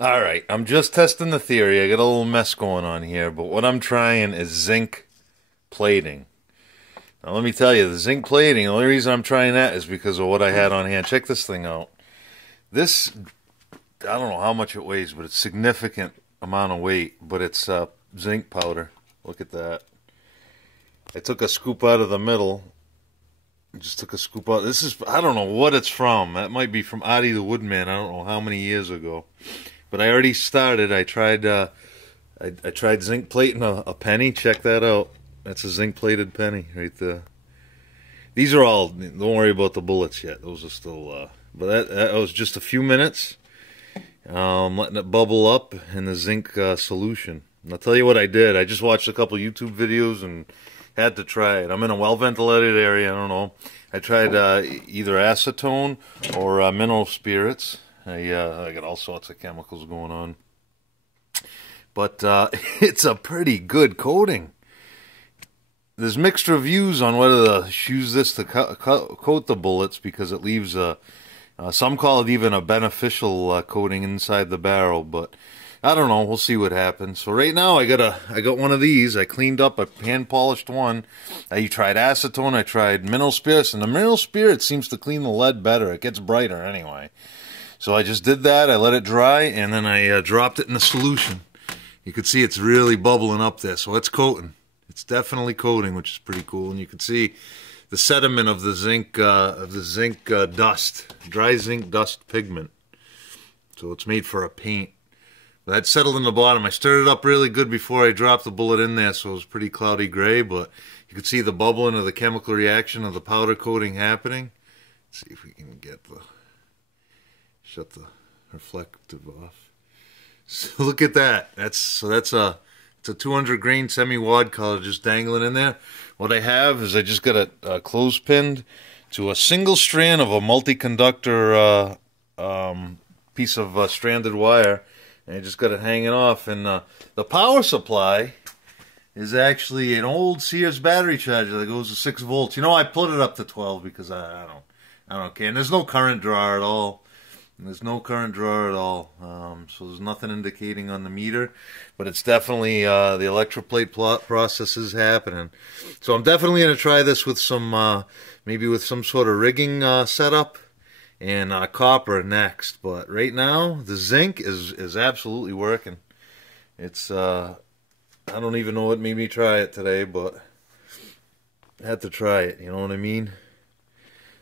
All right, I'm just testing the theory. I got a little mess going on here, but what I'm trying is zinc plating. Now, let me tell you, the zinc plating, the only reason I'm trying that is because of what I had on hand. Check this thing out. This, I don't know how much it weighs, but it's significant amount of weight, but it's zinc powder. Look at that. I took a scoop out of the middle. Just took a scoop out. This is, I don't know what it's from. That might be from Adi the Woodman. I don't know how many years ago. But I already started. I tried zinc plating a penny. Check that out. That's a zinc plated penny right there. These are all, don't worry about the bullets yet. Those are still, but that was just a few minutes. Letting it bubble up in the zinc solution. And I'll tell you what I did. I just watched a couple YouTube videos and had to try it. I'm in a well-ventilated area. I don't know. I tried either acetone or mineral spirits. I got all sorts of chemicals going on. But it's a pretty good coating. There's mixed reviews on whether to use this to coat the bullets because it leaves some call it even a beneficial coating inside the barrel, but I don't know. We'll see what happens. So right now I got one of these. I cleaned up. I hand polished one. I tried acetone. I tried mineral spirits, and the mineral spirit seems to clean the lead better. It gets brighter anyway. So I just did that. I let it dry, and then I dropped it in the solution. You can see it's really bubbling up there. So it's coating. It's definitely coating, which is pretty cool. And you can see the sediment of the zinc dust, dry zinc dust pigment. So it's made for a paint. That settled in the bottom. I stirred it up really good before I dropped the bullet in there, so it was pretty cloudy gray, but you could see the bubbling of the chemical reaction of the powder coating happening. Let's see if we can get shut the reflective off. So look at that. It's a 200 grain semi-wad color just dangling in there. What I have is I just got it clothespined to a single strand of a multi-conductor piece of stranded wire. And I just got it hanging off, and the power supply is actually an old Sears battery charger that goes to 6 volts. You know, I put it up to 12 because I don't care. And there's no current draw at all. There's no current draw at all. So there's nothing indicating on the meter, but it's definitely the electroplate process is happening. So I'm definitely going to try this with some maybe with some sort of rigging setup. And copper next, but right now the zinc is absolutely working. It's I don't even know what made me try it today, but I had to try it. You know what I mean?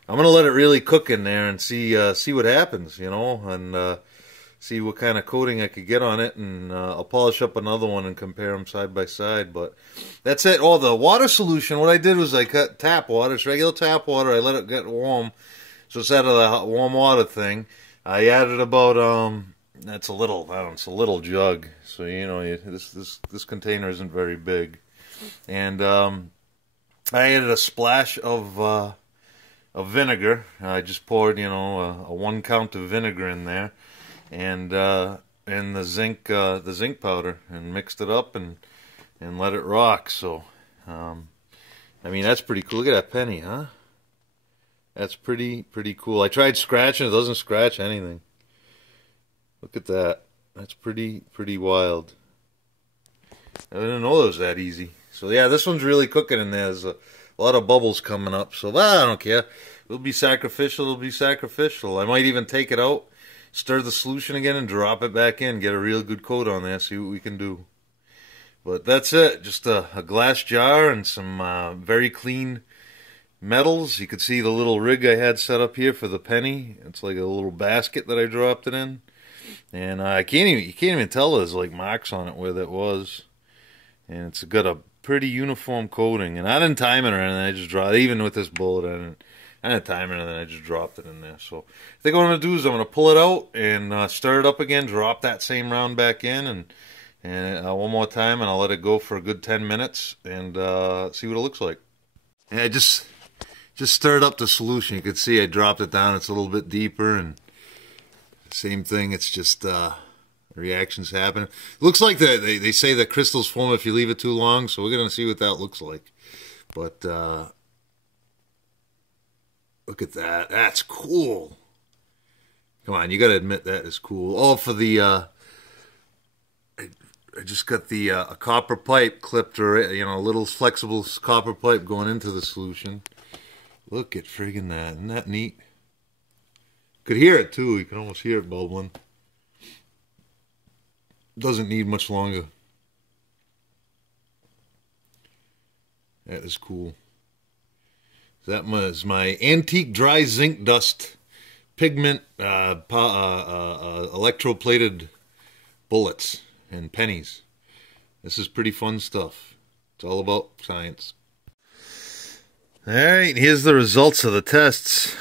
I'm gonna let it really cook in there and see what happens, you know, and see what kind of coating I could get on it, and I'll polish up another one and compare them side by side. But that's it. Oh, the water solution. What I did was I cut tap water. It's regular tap water. I let it get warm. So it's out of the hot warm water thing. I added about that's a little, I don't know, it's a little jug. So you know, this container isn't very big, and I added a splash of vinegar. I just poured, you know, a 1 count of vinegar in there, and the zinc powder, and mixed it up and let it rock. So I mean, that's pretty cool. Look at that penny, huh? That's pretty cool. I tried scratching. It doesn't scratch anything. Look at that. That's pretty wild. I didn't know it was that easy. So yeah, this one's really cooking in there. There's a lot of bubbles coming up. So well, I don't care. It'll be sacrificial. It'll be sacrificial. I might even take it out, stir the solution again, and drop it back in. Get a real good coat on there. See what we can do. But that's it. Just a glass jar and some very clean metals. You could see the little rig I had set up here for the penny. It's like a little basket that I dropped it in, and you can't even tell there's like marks on it where that was, and it's got a pretty uniform coating. And I didn't time it or anything. I just dropped it. Even with this bullet, I didn't time it or anything. I just dropped it in there. So I think what I'm gonna do is I'm gonna pull it out and stir it up again, drop that same round back in, and one more time, and I'll let it go for a good 10 minutes and see what it looks like. Yeah, I just stirred up the solution. You can see I dropped it down. It's a little bit deeper, and same thing. It's just reactions happen. It looks like they say that crystals form if you leave it too long, so we're going to see what that looks like. But look at that. That's cool. Come on, you got to admit that is cool. Oh, for the I just got the a copper pipe clipped, or a little flexible copper pipe going into the solution. Look at friggin' that! Isn't that neat? Could hear it too. You can almost hear it bubbling. Doesn't need much longer. That is cool. That was my antique dry zinc dust pigment electroplated bullets and pennies. This is pretty fun stuff. It's all about science. Alright, here's the results of the tests.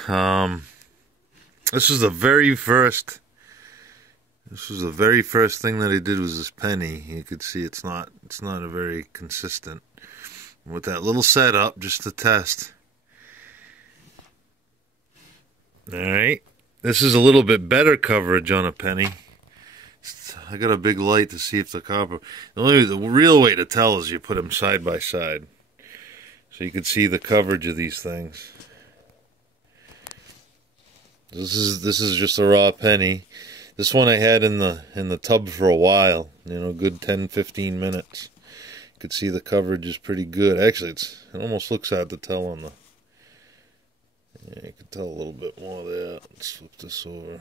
This was the very first thing that I did, was this penny. You could see it's not a very consistent. With that little setup, just to test. Alright, this is a little bit better coverage on a penny. I got a big light to see if the copper... The real way to tell is you put them side by side. So you can see the coverage of these things. This is just a raw penny. This one I had in the tub for a while, good 10-15 minutes. You can see the coverage is pretty good. Actually, it almost looks hard to tell on the... Yeah, you can tell a little bit more there. Let's flip this over.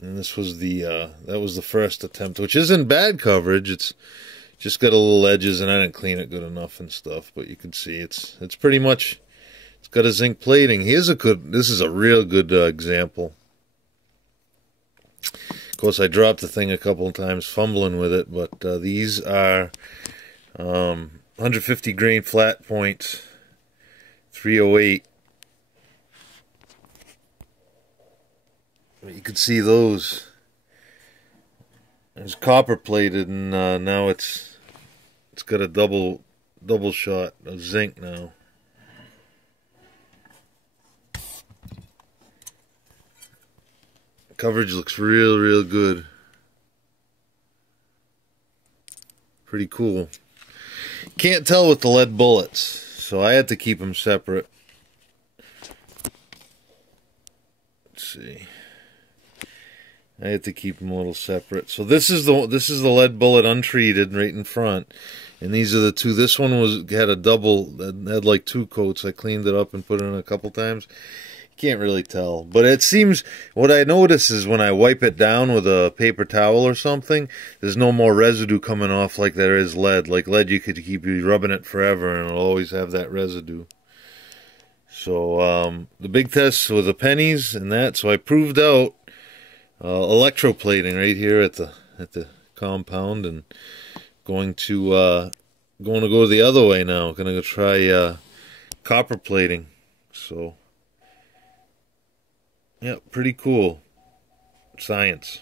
And this was that was the first attempt, which isn't bad coverage. It's just got a little edges, and I didn't clean it good enough and stuff. But you can see it's pretty much, it's got a zinc plating. This is a real good example. Of course, I dropped the thing a couple of times fumbling with it, but these are 150 grain flat points, 308. You can see those. It's copper plated, and now it's got a double shot of zinc now. Coverage looks real good. Pretty cool. Can't tell with the lead bullets, so I had to keep them separate. Let's see. I had to keep them a little separate. So this is the lead bullet untreated right in front, and these are the two. This one had a double, had like two coats. I cleaned it up and put it in a couple times. Can't really tell, but it seems, what I notice is when I wipe it down with a paper towel or something, there's no more residue coming off like there is lead. Like lead, you could keep rubbing it forever and it'll always have that residue. So the big test with the pennies and that, so I proved out electroplating right here at the compound, and going to go the other way now. Gonna go try copper plating. So yeah, pretty cool science.